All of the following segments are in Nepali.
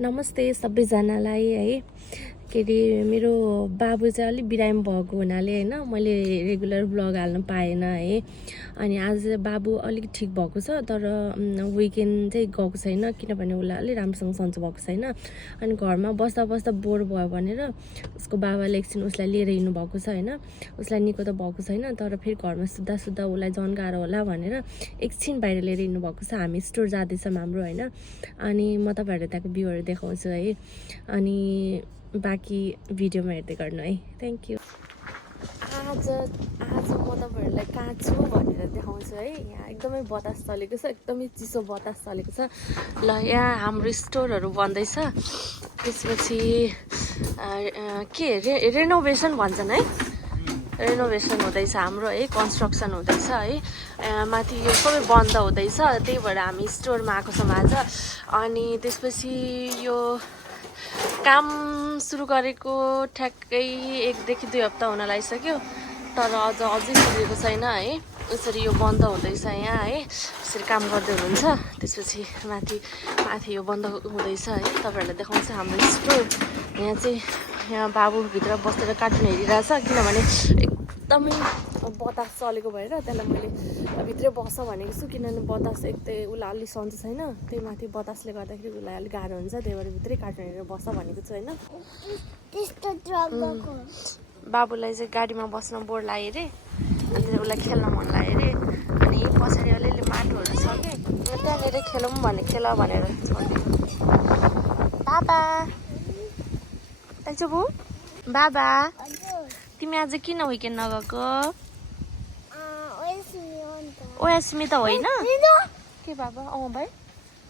नमस्ते सबैजनालाई है के अरे मेरो बाबु चाहिँ अलिक बिरामी भएको हुनाले हैन मैले रेगुलर ब्लग हाल्न पाएन है। अनि आज बाबु अलिक ठीक भएको छ तर विकेन्ड चाहिँ गएको छैन किनभने उलाई अलि राम्रोसँग सन्चो भएको छैन। अनि घरमा बस्दा बस्दा बोर भयो भनेर उसको बाबाले एकछिन उसलाई लिएर हिँड्नु भएको छ हैन। उसलाई निको त भएको छैन तर फेरि घरमा सुत्दा सुत्दा उलाई जन्गाएर होला भनेर एकछिन बाहिर लिएर हिँड्नु भएको छ। हामी स्टोर जाँदैछौँ हाम्रो हैन। अनि म तपाईहरुलाई त्यहाँको भ्यूहरु देखाउँछु है। अनि बाँकी भिडियोमा हेर्दै गर्नु है। Thank you. आज म तपाईहरुलाई कहाँ छु भनेर देखाउँछु है। यहाँ एकदमै बतास चलेको छ, एकदमै चिसो बतास चलेको छ। ल यहाँ हाम्रो स्टोरहरु बन्दैछ। त्यसपछि के रेनोभेसन भन्छन् है, रेनोभेसन हुँदैछ हाम्रो है, कन्स्ट्रक्सन हुँदैछ है। माथि यो सबै बन्द हुँदैछ, त्यही भएर हामी स्टोरमा आएको छौँ आज। अनि त्यसपछि यो काम सुरु गरेको ठ्याक्कै 1 देखि 2 हप्ता हुन लागिसक्यो तर अझै सुरुको छैन है। यसरी यो बन्द हुँदैछ यहाँ है, यसरी काम गर्दै हुनुहुन्छ। त्यसपछि माथि यो बन्द हुँदैछ है। तपाईहरुलाई देखाउँछु हाम्रो स्टोर। यहाँ चाहिँ यहाँ बाबु भित्र बसेर कार्टुन हेरिरहेछ किनभने एकदमै बतास चलेको भएर त्यसलाई मैले भित्रै बस्छ भनेको छु। किनभने बतास एकतै उसलाई अलि सन्चो छैन, त्यही माथि बतासले गर्दाखेरि उसलाई अलिक गाह्रो हुन्छ, त्यही भएर भित्रै कार्टुन हेरेर बस्छ भनेको छु हैन। बाबुलाई चाहिँ गाडीमा बस्न बोर लाग्यो अरे, अनि उसलाई खेल्न मन लाग्यो अरे। अनि पछाडि अलिअलि माटोहरू छ कि त्यहाँनिर खेलौँ भने खेल भनेर छोड्यो। बाबा दाइजो बु बाबा तिमी आज किन विकेन्ड नगएको? ओएसमी त होइन के बाबा? भाइ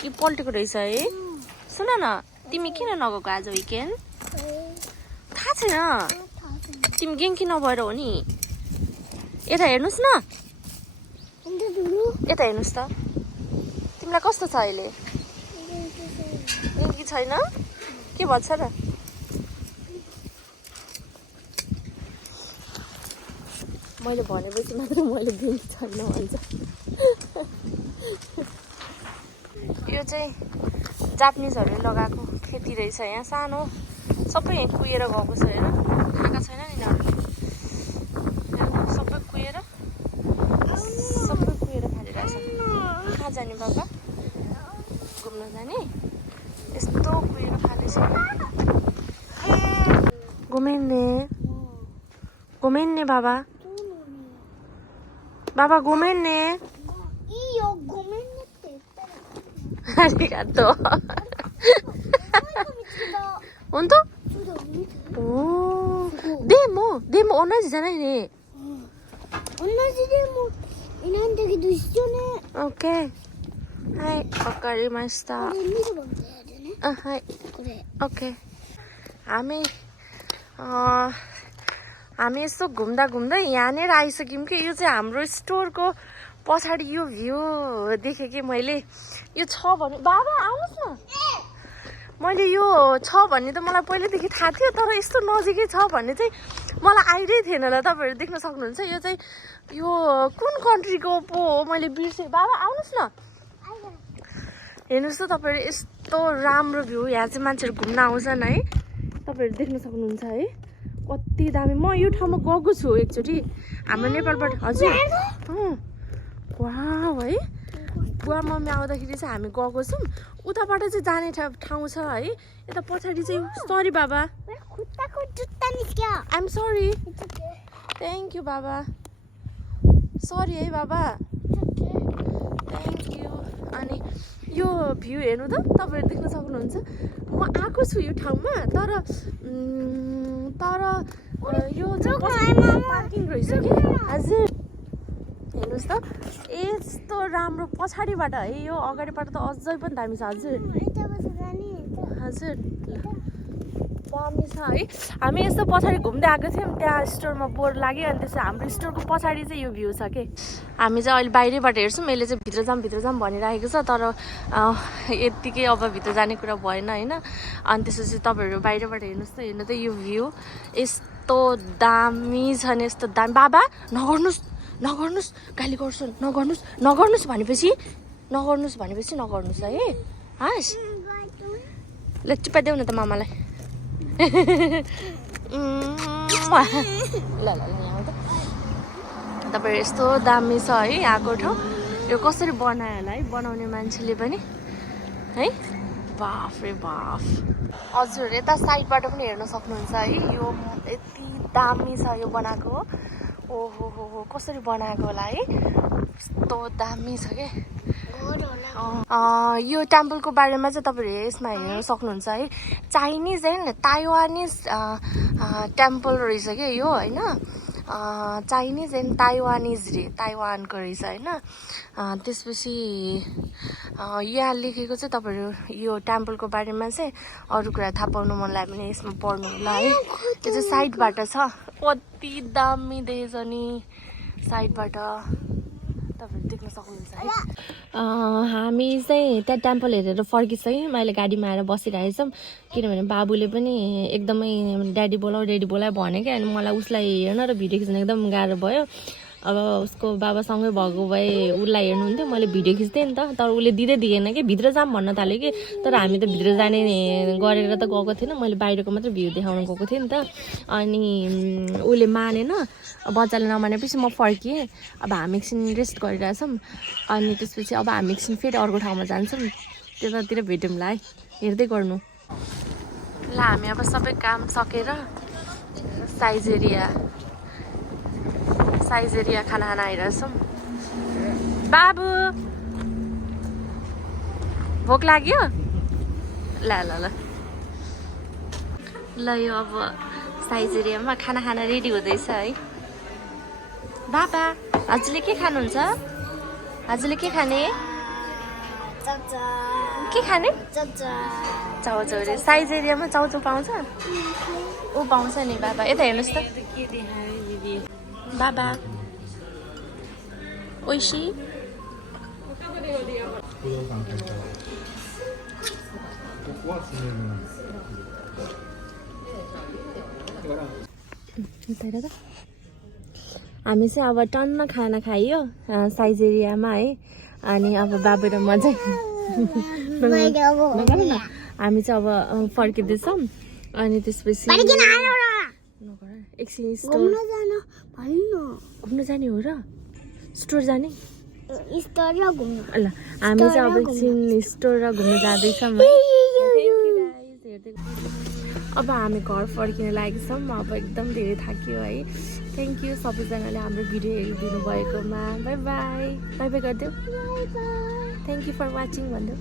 यो पल्टेको रहेछ है। सुन न तिमी किन नगएको आज विकेन्ड? थाहा छैन तिमी गेङ्की नभएर हो नि। यता हेर्नुहोस् न, यता हेर्नुहोस् त तिमीलाई कस्तो छ अहिले? गेङ्की छैन के भन्छ र? मैले भनेपछि मात्रै मैले गेङ्की छैन भन्छ। यो चाहिँ जापानिजहरूले लगाएको खेती रहेछ। यहाँ सानो सबै यहाँ कुहिएर गएको छ हेर, खाएका छैन नि यिनीहरू, सबै कुहिएर फालिरहेछ। कहाँ जाने बाबा? घुम्न जाने? यस्तो कुहिएर फालेछ। घुमेन्ने बाबा घुमेन्ने arigato. Honto? Demo 同じじゃないね。同じでもなんだけど一緒ね。OK。はい、わかりました。これ見るわけだよね。はい。これ。OK。हामी यसो घुम्दा यहाँनिर आइसक्यौँ कि यो चाहिँ हाम्रो स्टोरको पछाडि यो भ्यू देखेँ कि मैले। यो छ भने बाबा आउनुहोस् न। मैले यो छ भन्ने त मलाई पहिल्यैदेखि थाहा थियो तर यस्तो नजिकै छ भन्ने चाहिँ मलाई आइडियै थिएन। ल तपाईहरु देख्न सक्नुहुन्छ यो चाहिँ यो कुन कन्ट्रीको पो हो मैले बिर्सेँ। बाबा आउनुहोस् न, हेर्नुहोस् त तपाईहरु यस्तो राम्रो भ्यू। यहाँ चाहिँ मान्छेहरू घुम्न आउँछन् है, तपाईहरु देख्न सक्नुहुन्छ है कति दामी। म यो ठाउँमा गएको छु एकचोटि हाम्रो नेपालबाट। हजुर वाउ है, बुवा मम्मी आउँदाखेरि चाहिँ हामी गएको छौँ। उताबाट चाहिँ जाने ठाउँ छ है। यता पछाडि चाहिँ सरी बाबा, खुट्टाको जुत्ता निस्क्यो। I'm sorry. थ्याङ्क यू बाबा, सरी है बाबा, थ्याङ्क यू। अनि यो भ्यू हेर्नु त तपाईहरु देख्न सक्नुहुन्छ। म आएको छु यो ठाउँमा तर यो चाहिँ पार्किङ रहेछ कि। हजुर हेर्नुहोस् त यस्तो राम्रो पछाडिबाट है, यो अगाडिबाट त अझै पनि दामी छ। हजुर हजुर दामी छ है। हामी यस्तो पछाडि घुम्दै आएको थियौँ, त्यहाँ स्टोरमा बोर लाग्यो अनि त्यसपछि हाम्रो स्टोरको पछाडि चाहिँ यो भ्यू छ कि। हामी चाहिँ अहिले बाहिरबाट हेर्छौँ, यसले चाहिँ भित्र जाऊँ भनिरहेको छ तर यत्तिकै अब भित्र जाने कुरा भएन होइन। अनि त्यसपछि तपाईँहरू बाहिरबाट हेर्नु त यो भ्यू यस्तो दामी छ नि, यस्तो दामी। बाबा नगर्नुहोस् गाली गर्छन्, नगर्नुहोस् भनेपछि नगर्नुहोस् है। हस् ल चिपाइदेऊ न त मामालाई ल ल ल यहाँ त तपाईँ यस्तो दामी छ है यहाँको ठाउँ यो कसरी बनायो होला है बनाउने मान्छेले पनि है बाफ रे बाफ हजुर यता साइडबाट पनि हेर्न सक्नुहुन्छ है यो यति दामी छ यो बनाएको ओहो हो कसरी बनाएको होला है यस्तो दामी छ के यो टेम्पलको बारेमा चाहिँ तपाईँहरूले यसमा हेर्न सक्नुहुन्छ है चाइनिज होइन ताइवानिज टेम्पल रहेछ क्या यो होइन चाइनिज एन्ड ताइवानिज रे ताइवानको रहेछ होइन त्यसपछि यहाँ लेखेको चाहिँ तपाईँहरू यो टेम्पलको बारेमा चाहिँ अरू कुरा थाहा पाउनु मन लाग्यो भने यसमा पढ्नु होला है यो चाहिँ साइडबाट छ कति दामी देखेछ नि साइडबाट तपाईँहरू देख्न सक्नुहुन्छ है हामी चाहिँ त्यहाँ टेम्पल हेरेर फर्किसक्यौँ अहिले गाडीमा आएर बसिरहेछौँ किनभने बाबुले पनि एकदमै ड्याडी बोलाऊ भने क्या अनि मलाई उसलाई हेर्न र भिडियो खिच्न एकदम गाह्रो भयो अब उसको बाबासँगै भएको भए उसलाई हेर्नुहुन्थ्यो मैले भिडियो खिच्थेँ नि त तर उसले दिएन कि भित्र जाऊँ भन्न थाल्यो कि तर हामी त भित्र जाने गरेर त गएको थिएन मैले बाहिरको मात्रै भ्यू देखाउन गएको थिएँ नि त अनि उसले मानेन बच्चाले नमानेपछि म फर्किएँ अब हामी एकछिन रेस्ट गरिरहेछौँ अनि त्यसपछि अब हामी एकछिन फेरि अर्को ठाउँमा जान्छौँ त्यतातिर भेटौँला है हेर्दै गर्नु ल हामी अब सबै काम सकेर साइजेरिया खाना आइरहेछौँ बाबु भोक लाग्यो ल ल ल ल यो अब साइजेरियामा खाना खान रेडी हुँदैछ है बाबा हजुरले के खानुहुन्छ हजुरले के खाने चाउचाउ रे साइजेरियामा चाउचाउ पाउँछ ऊ पाउँछ नि बाबा यता हेर्नुहोस् त बाबा ओइसी हामी चाहिँ अब टन्न खाना खायो साइजेरियामा है अनि अब बाबु र म चाहिँ हामी चाहिँ अब फर्किँदैछौँ अनि त्यसपछि एकछिन घुम्न जाने हो र स्टोर जाने ल हामी चाहिँ अब एकछिन स्टोर र घुम्न जाँदैछौँ अब हामी घर फर्किन लागेको छौँ अब एकदम धेरै थाक्यो है थ्याङ्क यू सबैजनाले हाम्रो भिडियो हेरिदिनु भएकोमा बाई बाई गरिदेऊ थ्याङ्क यू फर वाचिङ भन्देऊ